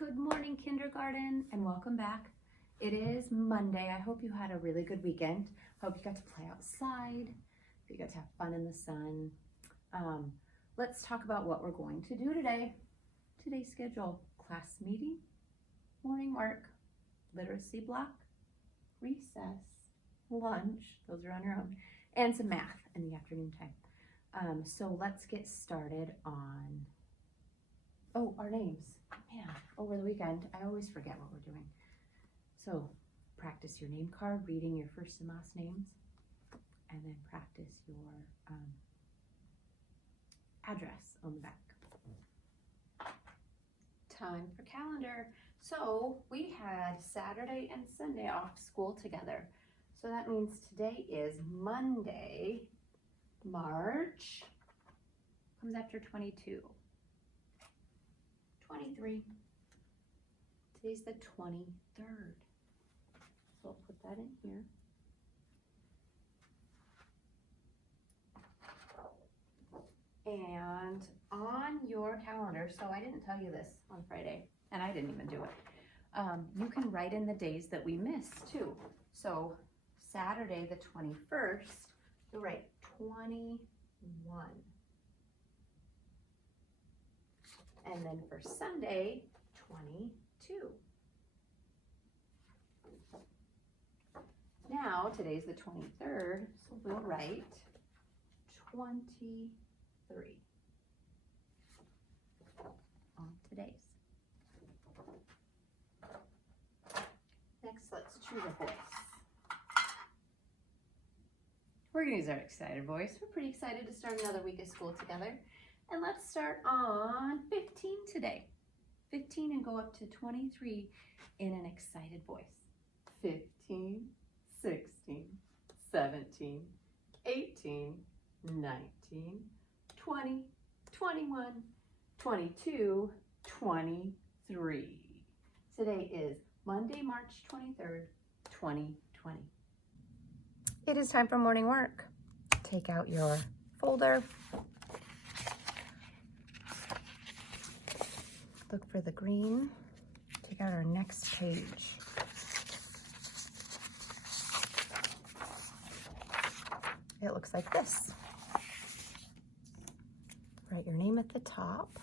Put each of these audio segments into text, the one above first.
Good morning, kindergarten, and welcome back. It is Monday. I hope you had a really good weekend. Hope you got to play outside. You got to have fun in the sun. Let's talk about what we're going to do today. Today's schedule: class meeting, morning work, literacy block, recess, lunch, those are on your own, and some math in the afternoon time. So let's get started on our names. Man, over the weekend, I always forget what we're doing. So practice your name card, reading your first and last names, and then practice your address on the back. Time for calendar. So we had Saturday and Sunday off school together. So that means today is Monday, March, comes after 22. 23. Today's the 23rd. So I'll put that in here. And on your calendar, so I didn't tell you this on Friday, and I didn't even do it. You can write in the days that we missed too. So Saturday the 21st, you'll write 21. And then for Sunday, 22. Now, today's the 23rd, so we'll write 23 on today's. Next, let's choose a voice. We're going to use our excited voice. We're pretty excited to start another week of school together. And let's start on 15 today. 15 and go up to 23 in an excited voice. 15, 16, 17, 18, 19, 20, 21, 22, 23. Today is Monday, March 23rd, 2020. It is time for morning work. Take out your folder. Look for the green. Take out our next page. It looks like this. Write your name at the top.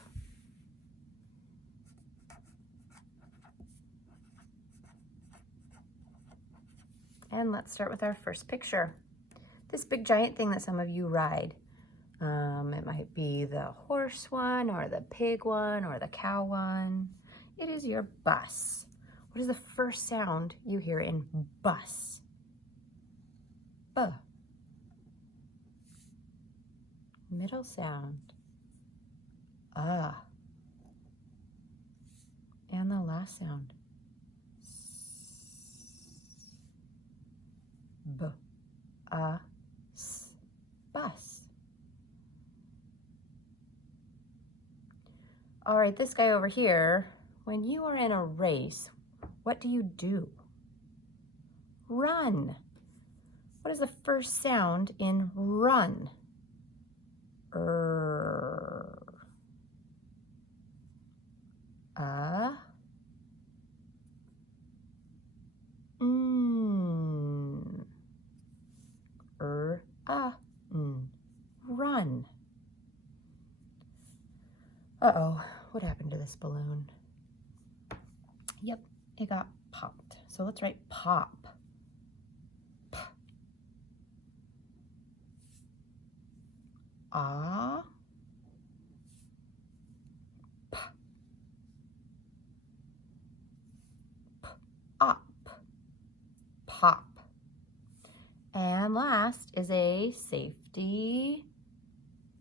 And let's start with our first picture. This big giant thing that some of you ride. It might be the horse one or the pig one or the cow one. It is your bus. What is the first sound you hear in bus? B. Middle sound. And the last sound. B. S. Bus. All right, this guy over here, when you are in a race, what do? Run. What is the first sound in run? Run. Uh-oh, what happened to this balloon? Yep, it got popped. So let's write pop. P. Ah. P. P. Up. Pop. And last is a safety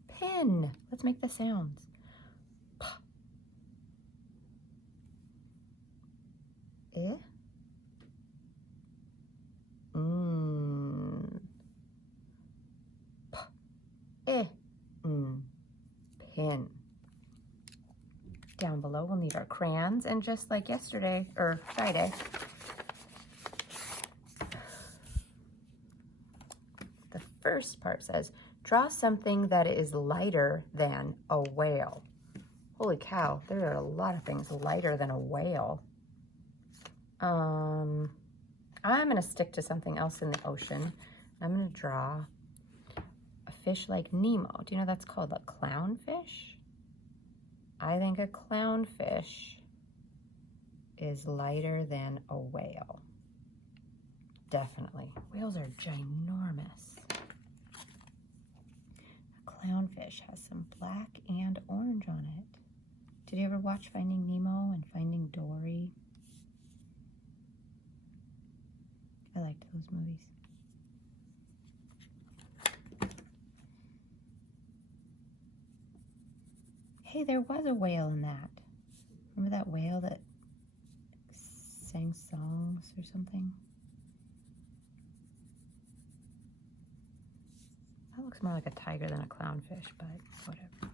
pin. Let's make the sounds. P. Eh. P. Eh. Pin. Down below we'll need our crayons, and just like yesterday or Friday, the first part says, draw something that is lighter than a whale. Holy cow, there are a lot of things lighter than a whale. I'm gonna stick to something else in the ocean. I'm gonna draw a fish like Nemo. Do you know that's called a clownfish? I think a clownfish is lighter than a whale. Definitely. Whales are ginormous. A clownfish has some black and orange on it. Did you ever watch Finding Nemo and Finding Dory? I liked those movies. Hey, there was a whale in that. Remember that whale that sang songs or something? That looks more like a tiger than a clownfish, but whatever.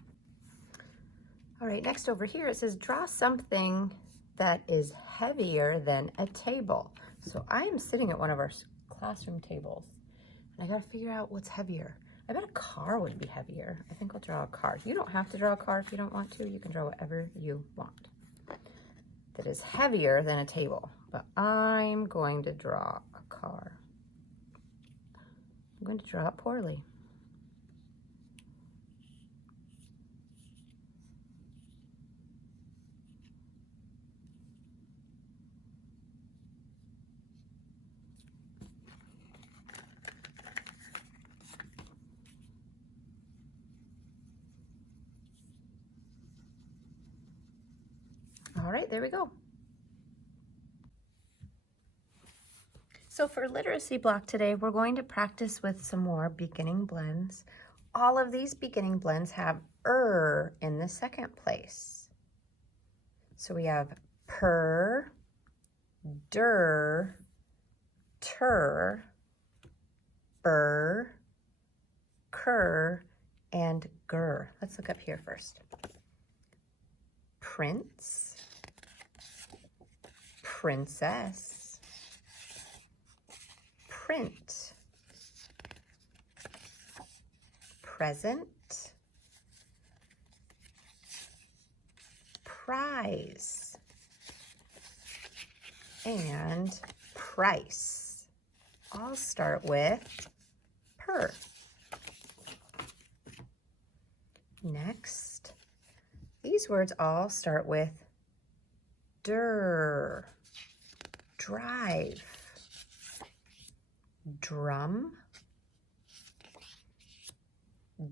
All right, next over here it says draw something that is heavier than a table. So I am sitting at one of our classroom tables and I gotta figure out what's heavier. I bet a car would be heavier. I think I'll draw a car. You don't have to draw a car if you don't want to. You can draw whatever you want that is heavier than a table, but I'm going to draw a car. I'm going to draw it poorly. All right, there we go. So for literacy block today, we're going to practice with some more beginning blends. All of these beginning blends have in the second place. So we have per, der, ter, cur, and ger. Let's look up here first. Prince, princess, print, present, prize, and price. I'll start with per. Next, these words all start with der, drive, drum,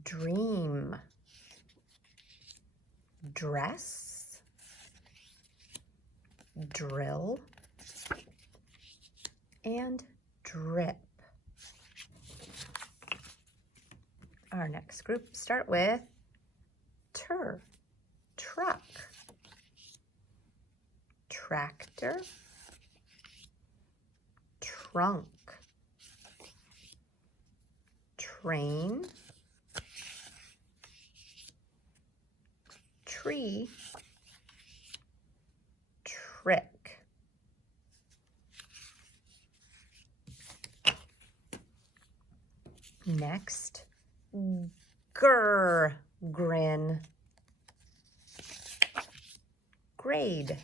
dream, dress, drill, and drip. Our next group start with ter, truck, tractor, trunk, train, tree, trick. Next, grin, grade,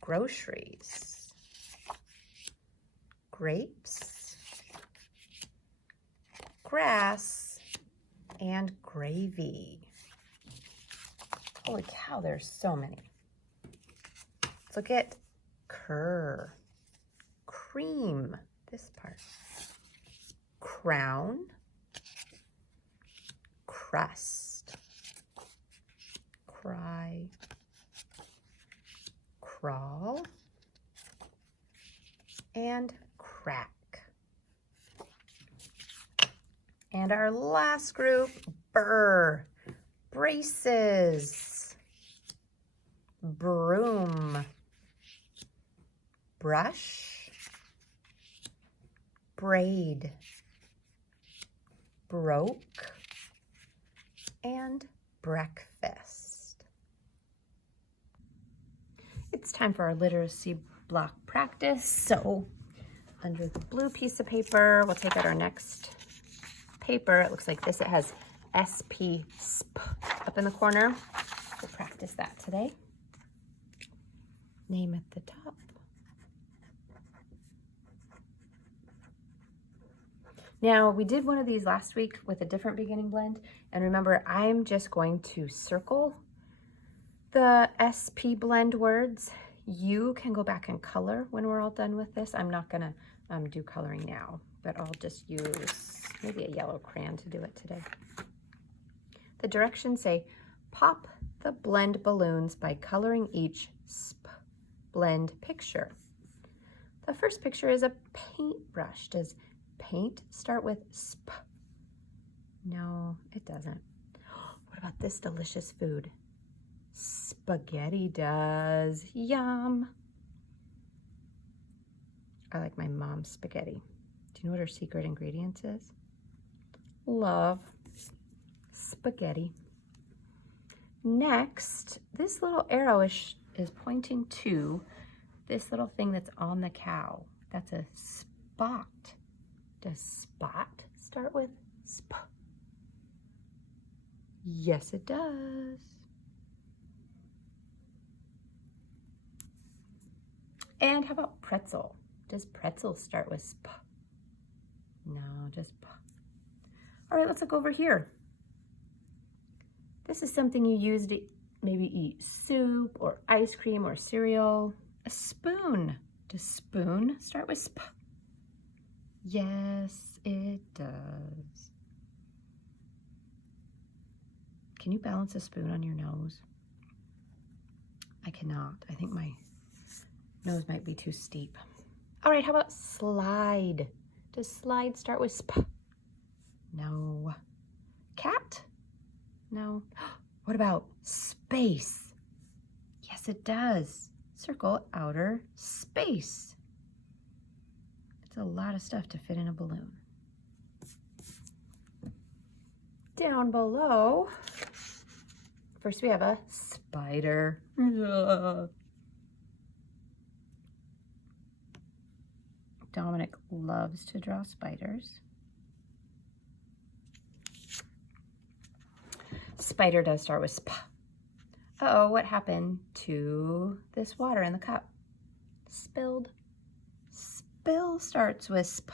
groceries, grapes, grass, and gravy. Holy cow, there's so many. Let's look at cur, cream, this part, crown, crust, cry, crawl, and crack. And our last group, braces, broom, brush, braid, broke, and breakfast. It's time for our literacy block practice. So under the blue piece of paper, we'll take out our next paper. It looks like this. It has SPSP up in the corner. We'll practice that today. Name at the top. Now, we did one of these last week with a different beginning blend. And remember, I'm just going to circle the SP blend words. You can go back and color when we're all done with this. I'm not gonna do coloring now, but I'll just use maybe a yellow crayon to do it today. The directions say, pop the blend balloons by coloring each SP blend picture. The first picture is a paintbrush. Does paint start with sp? No, it doesn't. What about this delicious food? Spaghetti does. Yum. I like my mom's spaghetti. Do you know what her secret ingredients is? Love. Spaghetti. Next, this little arrow is pointing to this little thing that's on the cow. That's a spot. Does spot start with sp? Yes, it does. And how about pretzel? Does pretzel start with sp? No, just p. All right, let's look over here. This is something you use to maybe eat soup or ice cream or cereal. A spoon. Does spoon start with sp? Yes, it does. Can you balance a spoon on your nose? I cannot. I think my nose might be too steep. All right, how about slide? Does slide start with sp? No. Cat? No. What about space? Yes, it does. Circle outer space. It's a lot of stuff to fit in a balloon. Down below, first we have a spider. Dominic loves to draw spiders. Spider does start with sp. Uh-oh, what happened to this water in the cup? Spilled. Spill starts with sp.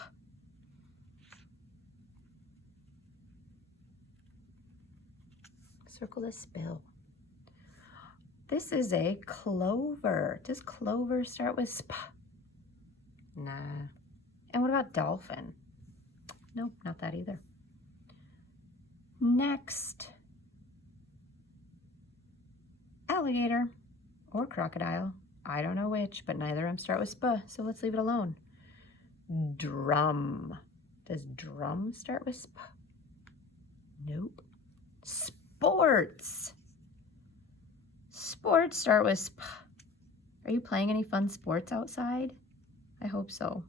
Circle the spill. This is a clover. Does clover start with sp? Nah. And what about dolphin? Nope, not that either. Next, alligator or crocodile. I don't know which, but neither of them start with sp, so let's leave it alone. Drum. Does drum start with sp? Nope. Sports. Sports start with sp. Are you playing any fun sports outside? I hope so.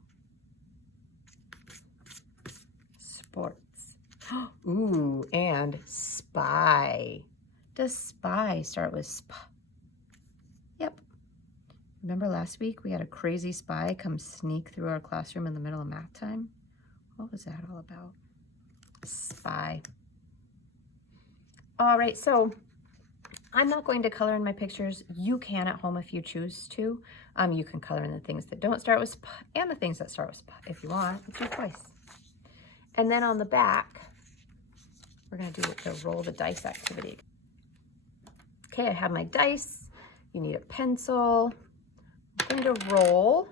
Sports. Ooh, and spy. Does spy start with sp? Yep. Remember last week we had a crazy spy come sneak through our classroom in the middle of math time? What was that all about? Spy. All right, so I'm not going to color in my pictures. You can at home if you choose to. You can color in the things that don't start with sp and the things that start with sp if you want. It's your choice. And then on the back, we're going to do the roll the dice activity. Okay, I have my dice. You need a pencil. I'm going to roll.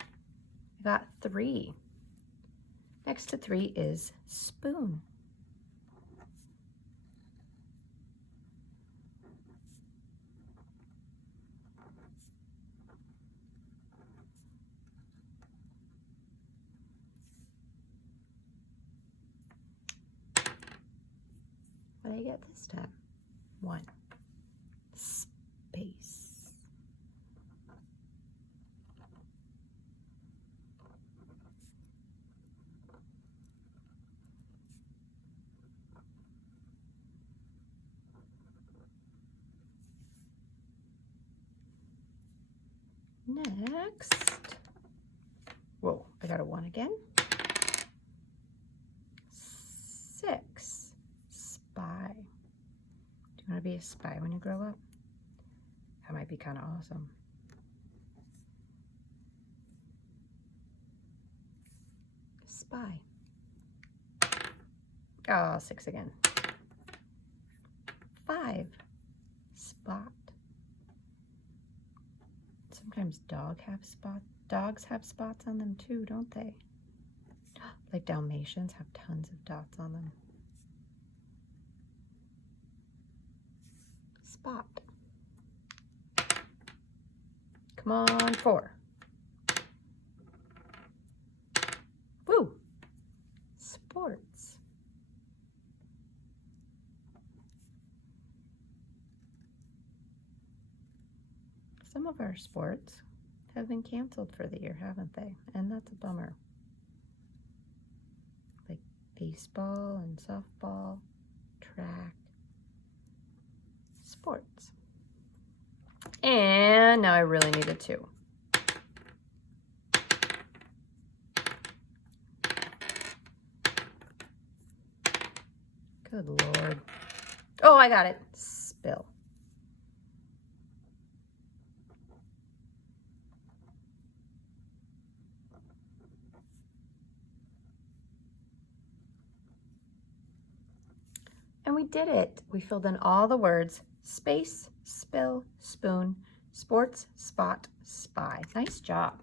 I got 3. Next to 3 is spoon. What did I get this time? 1. Space. Next, whoa, I got a 1 again. 6, spy. Do You want to be a spy when you grow up? That might be kind of awesome. Spy. Oh, 6 again. 5. Spot. Sometimes dogs have spots on them too, don't they? Like Dalmatians have tons of dots on them. Spot. Come on, 4. Woo! Sports. Some of our sports have been canceled for the year, haven't they? And that's a bummer. Like baseball and softball, track, sports. And now I really need a 2. Good Lord. Oh, I got it. Spill. And we did it. We filled in all the words: space, spill, spoon, sports, spot, spy. Nice job.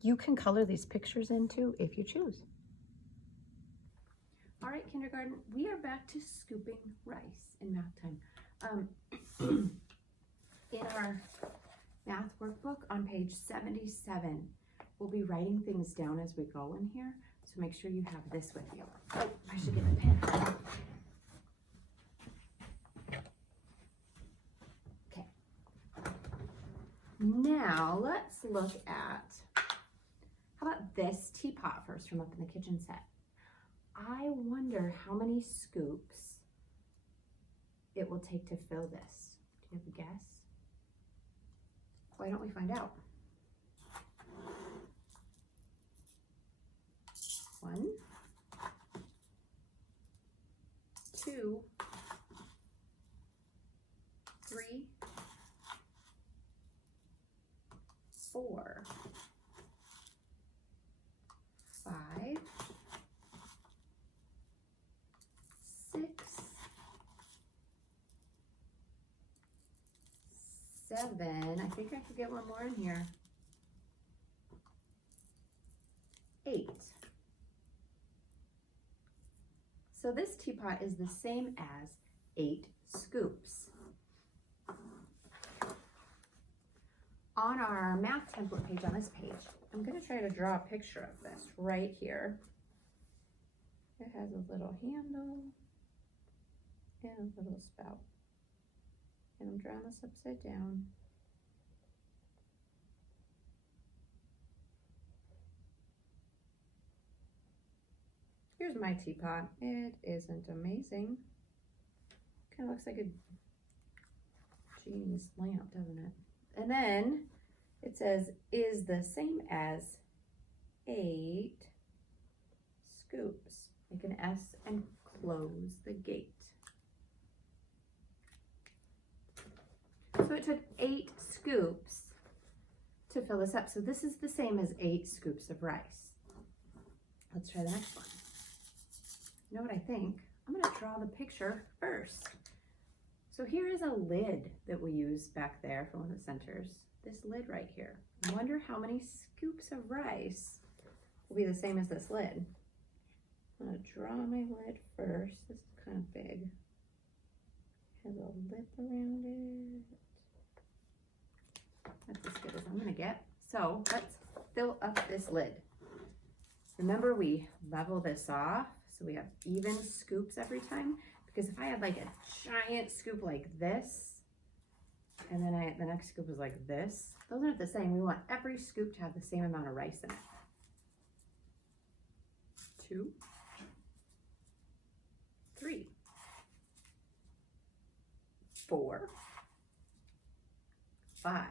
You can color these pictures in too if you choose. All right, kindergarten, we are back to scooping rice in math time. In our math workbook on page 77, we'll be writing things down as we go in here. So make sure you have this with you. Oh, I should get the pen. Okay. Now let's look at, how about this teapot first from up in the kitchen set? I wonder how many scoops it will take to fill this. Do you have a guess? Why don't we find out? 1, 2, 3, 4, 5, 6, 7. I think I could get one more in here. 8. So this teapot is the same as 8 scoops. On our math template page on this page, I'm going to try to draw a picture of this right here. It has a little handle and a little spout. And I'm drawing this upside down. Here's my teapot. It isn't amazing. Kind of looks like a genius lamp, doesn't it? And then it says, is the same as 8 scoops. Make an S and close the gate. So it took 8 scoops to fill this up. So this is the same as 8 scoops of rice. Let's try the next one. You know what I think? I'm going to draw the picture first. So here is a lid that we use back there for one of the centers. This lid right here. I wonder how many scoops of rice will be the same as this lid. I'm going to draw my lid first. This is kind of big. Has a lip around it. That's as good as I'm going to get. So let's fill up this lid. Remember, we level this off so we have even scoops every time. Because if I had like a giant scoop like this, and then the next scoop is like this, those aren't the same. We want every scoop to have the same amount of rice in it. 2, 3, 4, 5,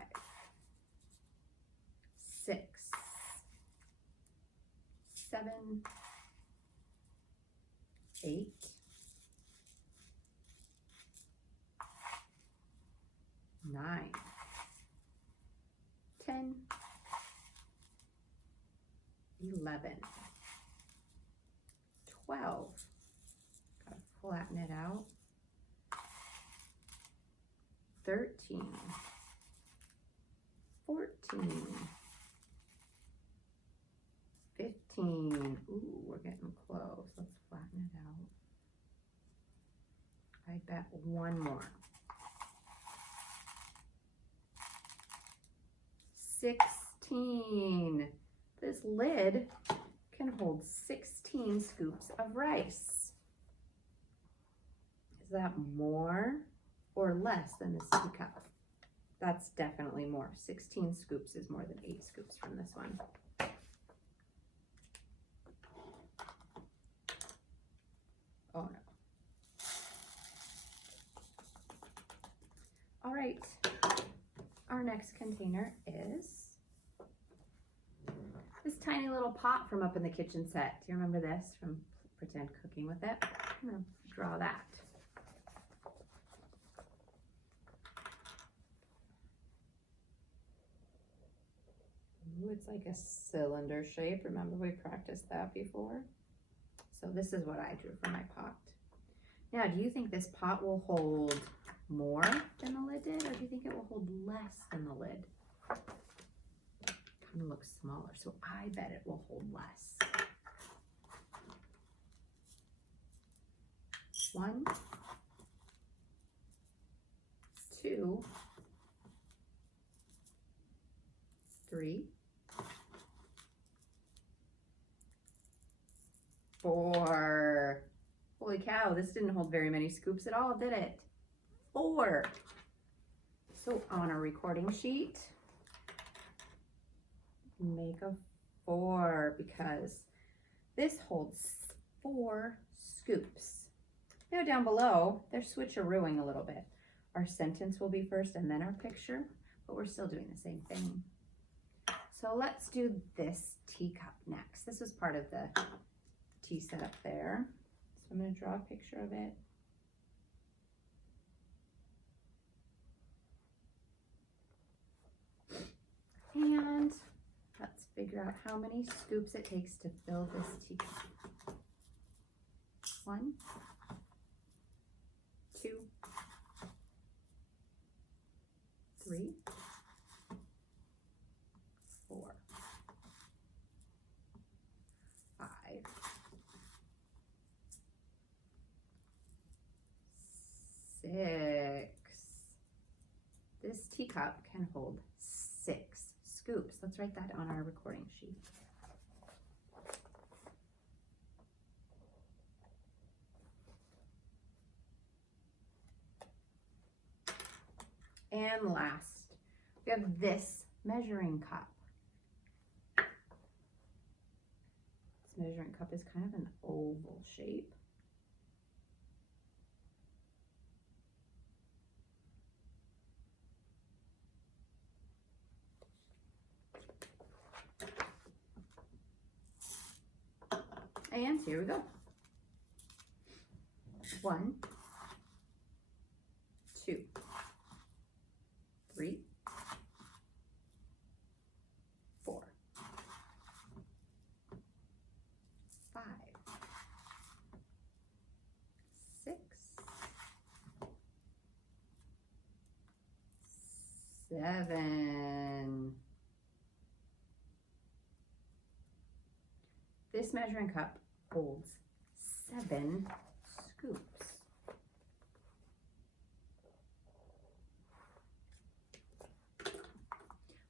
6, 7, 8, 9, 10, 11, 12, gotta flatten it out, 13, 14, 15, ooh, we're getting close, let's flatten it out. I bet one more. 16. This lid can hold 16 scoops of rice. Is that more or less than this teacup? That's definitely more. 16 scoops is more than 8 scoops from this one. Oh no. All right, our next container is this tiny little pot from up in the kitchen set. Do you remember this from Pretend Cooking with It? I'm gonna draw that. Ooh, it's like a cylinder shape. Remember we practiced that before? So this is what I drew for my pot. Now, do you think this pot will hold more than the lid did, or do you think it will hold less than the lid? Kind of looks smaller, so I bet it will hold less. 1, 2, 3, 4. Holy cow, this didn't hold very many scoops at all, did it? 4. So on a recording sheet, make a 4 because this holds 4 scoops. Now down below, they're switcherooing a little bit. Our sentence will be first and then our picture, but we're still doing the same thing. So let's do this teacup next. This was part of the tea set up there. So I'm going to draw a picture of it. And let's figure out how many scoops it takes to fill this teacup. 1, 2, 3, 4, 5, 6. This teacup can hold 6 scoops. Let's write that on our recording sheet. And last, we have this measuring cup. This measuring cup is kind of an oval shape. And here we go. 1, 2, 3, 4, 5, 6, 7. This measuring cup holds 7 scoops.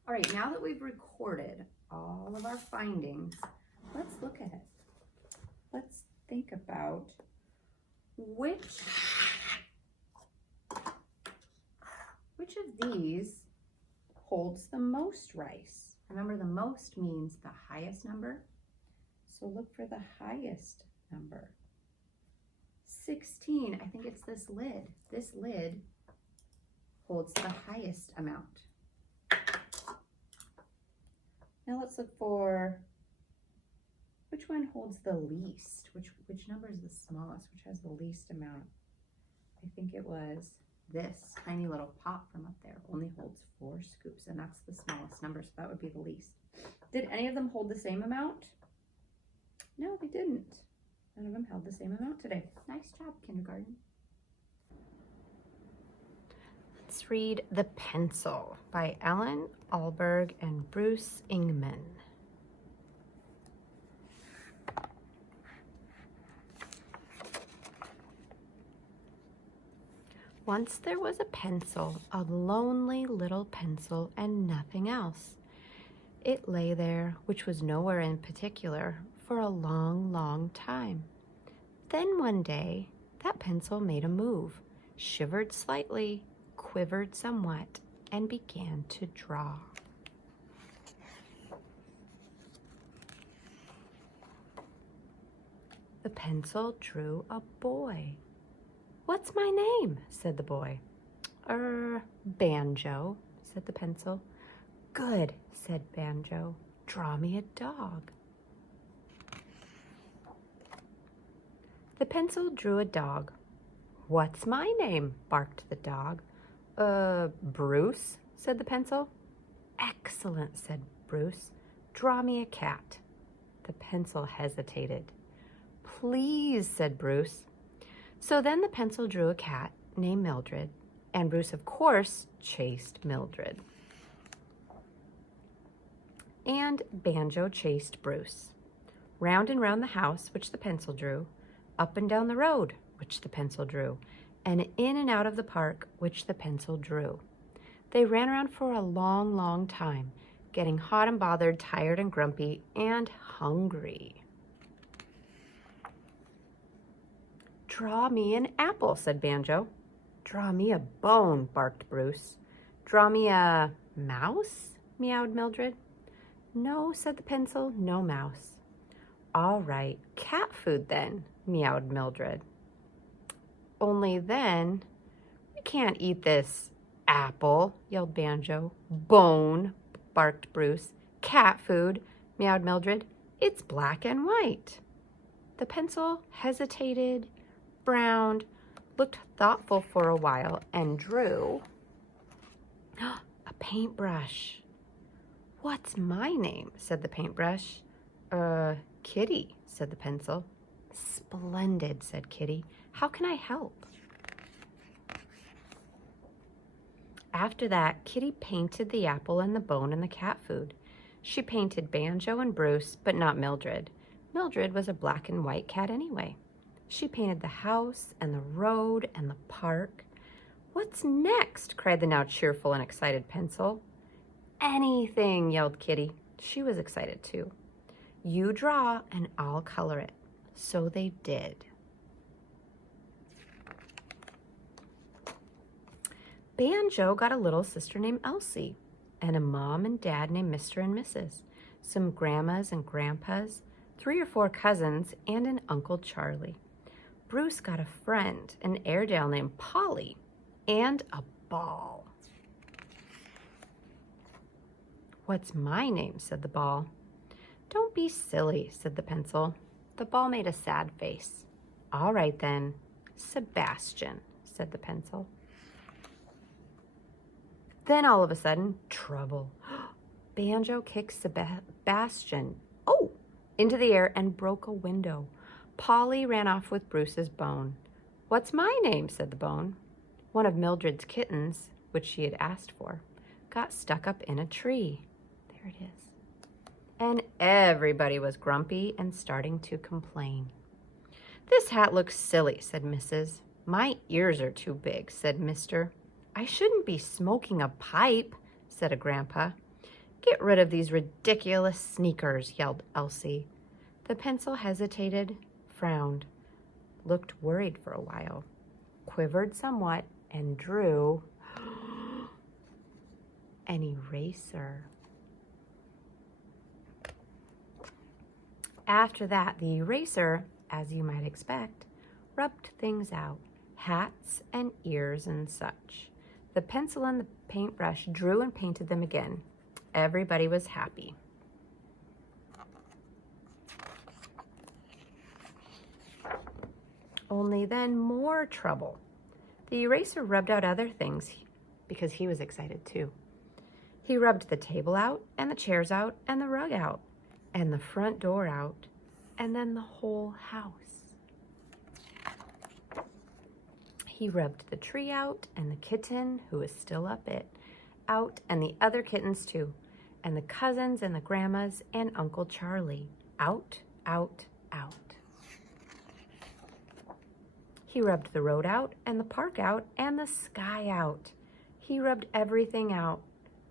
All right, now that we've recorded all of our findings, let's look at it. Let's think about which of these holds the most rice. Remember, the most means the highest number. So look for the highest number. 16, I think it's this lid. This lid holds the highest amount. Now let's look for which one holds the least. Which number is the smallest? Which has the least amount? I think it was This tiny little pot from up there only holds 4 scoops, and that's the smallest number, so that would be the least. Did any of them hold the same amount? No, they didn't. None of them held the same amount today. Nice job, kindergarten. Let's read The Pencil by Ellen Ahlberg and Bruce Ingman. Once there was a pencil, a lonely little pencil, and nothing else. It lay there, which was nowhere in particular, for a long, long time. Then one day, that pencil made a move, shivered slightly, quivered somewhat, and began to draw. The pencil drew a boy. "What's my name?" said the boy. Banjo," said the pencil. "Good," said Banjo. "Draw me a dog." The pencil drew a dog. "What's my name?" barked the dog. Bruce," said the pencil. "Excellent," said Bruce. "Draw me a cat." The pencil hesitated. "Please," said Bruce. So then the pencil drew a cat named Mildred, and Bruce, of course, chased Mildred. And Banjo chased Bruce. Round and round the house, which the pencil drew, up and down the road, which the pencil drew, and in and out of the park, which the pencil drew. They ran around for a long, long time, getting hot and bothered, tired and grumpy, and hungry. "Draw me an apple," said Banjo. "Draw me a bone," barked Bruce. "Draw me a mouse," meowed Mildred. "No," said the pencil, "no mouse." "All right, cat food then," meowed Mildred. "Only then, we can't eat this apple," yelled Banjo. "Bone," barked Bruce. "Cat food," meowed Mildred. "It's black and white." The pencil hesitated, frowned, looked thoughtful for a while, and drew a paintbrush. "What's my name?" said the paintbrush. Kitty," said the pencil. "Splendid," said Kitty. "How can I help?" After that, Kitty painted the apple and the bone and the cat food. She painted Banjo and Bruce, but not Mildred. Mildred was a black and white cat anyway. She painted the house and the road and the park. "What's next?" cried the now cheerful and excited pencil. "Anything," yelled Kitty. She was excited too. "You draw and I'll color it." So they did. Banjo got a little sister named Elsie, and a mom and dad named Mr. and Mrs., some grandmas and grandpas, 3 or 4 cousins, and an Uncle Charlie. Bruce got a friend, an Airedale named Polly, and a ball. "What's my name?" said the ball. "Don't be silly," said the pencil. The ball made a sad face. "All right then, Sebastian," said the pencil. Then all of a sudden, trouble. Banjo kicked Sebastian, into the air and broke a window. Polly ran off with Bruce's bone. "What's my name?" said the bone. One of Mildred's kittens, which she had asked for, got stuck up in a tree. There it is. And everybody was grumpy and starting to complain. "This hat looks silly," said Mrs. "My ears are too big," said Mr. "I shouldn't be smoking a pipe," said a grandpa. "Get rid of these ridiculous sneakers," yelled Elsie. The pencil hesitated, frowned, looked worried for a while, quivered somewhat, and drew an eraser. After that, the eraser, as you might expect, rubbed things out, hats and ears and such. The pencil and the paintbrush drew and painted them again. Everybody was happy. Only then more trouble. The eraser rubbed out other things because he was excited too. He rubbed the table out, and the chairs out, and the rug out, and the front door out, and then the whole house. He rubbed the tree out, and the kitten, who was still up it, out, and the other kittens too, and the cousins and the grandmas and Uncle Charlie, out, out, out. He rubbed the road out, and the park out, and the sky out. He rubbed everything out.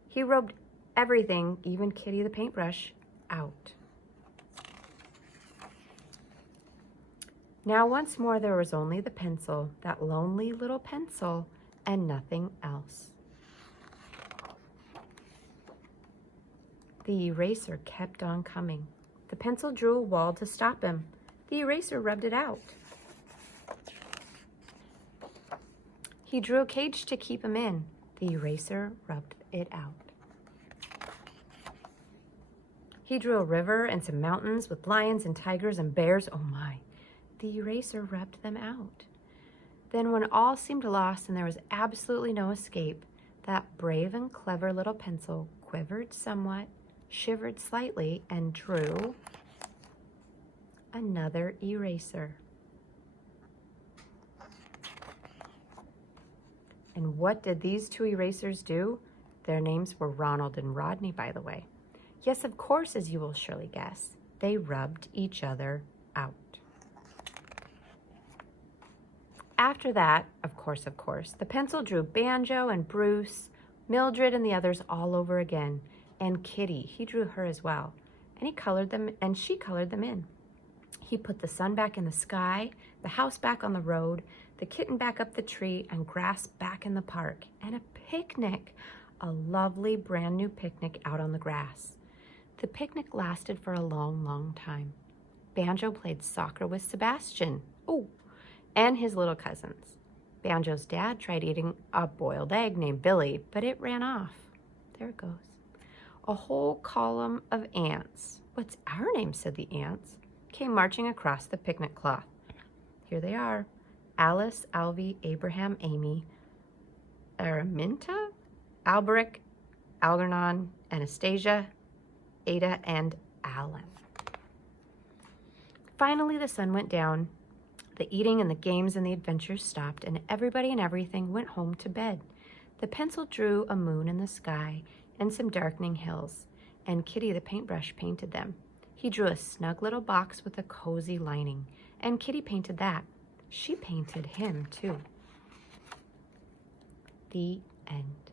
He rubbed everything, even Kitty the paintbrush, out. Now once more there was only the pencil, that lonely little pencil, and nothing else. The eraser kept on coming. The pencil drew a wall to stop him. The eraser rubbed it out. He drew a cage to keep him in. The eraser rubbed it out. He drew a river and some mountains with lions and tigers and bears. Oh my. The eraser rubbed them out. Then when all seemed lost and there was absolutely no escape, that brave and clever little pencil quivered somewhat, shivered slightly, and drew another eraser. And what did these two erasers do? Their names were Ronald and Rodney, by the way. Yes, of course, as you will surely guess, they rubbed each other out. After that, of course, the pencil drew Banjo and Bruce, Mildred and the others all over again, and Kitty, he drew her as well, and he colored them, and she colored them in. He put the sun back in the sky, the house back on the road, the kitten back up the tree, and grass back in the park, and a picnic, a lovely brand new picnic out on the grass. The picnic lasted for a long, long time. Banjo played soccer with Sebastian, and his little cousins. Banjo's dad tried eating a boiled egg named Billy, but it ran off. There it goes. A whole column of ants. What's our name, said the ants, came marching across the picnic cloth. Here they are. Alice, Alvy, Abraham, Amy, Araminta, Alberic, Algernon, Anastasia, Ada, and Alan. Finally, the sun went down. The eating and the games and the adventures stopped, and everybody and everything went home to bed. The pencil drew a moon in the sky and some darkening hills, and Kitty the paintbrush painted them. He drew a snug little box with a cozy lining, and Kitty painted that. She painted him, too. The end.